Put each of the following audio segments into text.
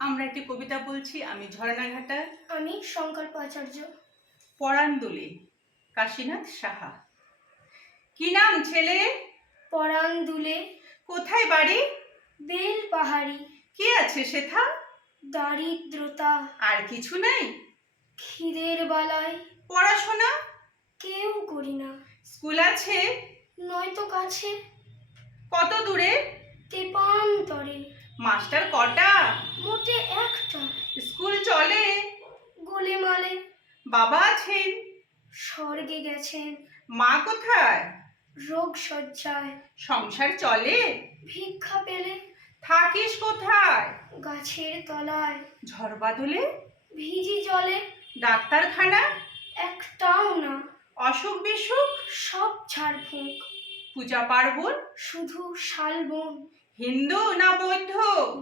আমরা একটি কবিতা বলছি। আমি ঝর্ণাঘাটা। আমি সংকল্প আচার্য। পরাণ দুলে, কাশীনাথ সাহা। কি নাম ছেলে? পরাণ দুলে। কোথায় বাড়ি? বেল পাহাড়ি। কি আছে সেথা? দারিদ্রতা। আর কিছু নাই? খিদের বালায় পড়াশোনা কেউ করি না। স্কুল আছে? নয়তো কাছে। কত দূরে? তেপান্তরে। মাস্টার কটা? মোটে একটা। স্কুল চলে? গোলেমালে। বাবা আছেন? স্বর্গে গেছেন। মা কোথায়? রোগ শয্যায়। সংসার চলে? ভিক্ষা পেলে। থাকিস কোথায়? গাছের তলায়। ঝড় বাদলে? ভিজি জলে। ডাক্তারখানা? একটাও না। অসুখ বিসুখ? সব ঝাড়ফুঁক। পূজা পার্বণ? শুধু শালবন। হিন্দু না বৌদ্ধ?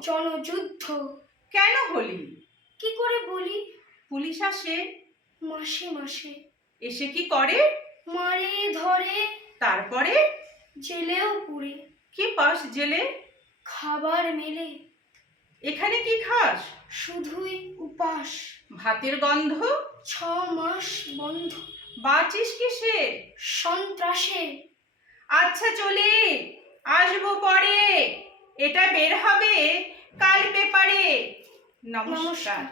জনযুদ্ধ। কেন হলি? কি করে বলি? পুলিশ আসে? মাসে মাসে। এসে কি করে? মারে ধরে। তারপরে? জেলেও পুরে। কি পাস জেলে? খাবার মেলে। এখানে কি খাস? শুধুই উপাস। ভাতের গন্ধ? 6 মাস বন্ধ। বাঁচিস কিসে? সন্ত্রাসে। আচ্ছা চলি, আসবো পরে। এটা বের হবে কাল পেপারে। নমস্কার।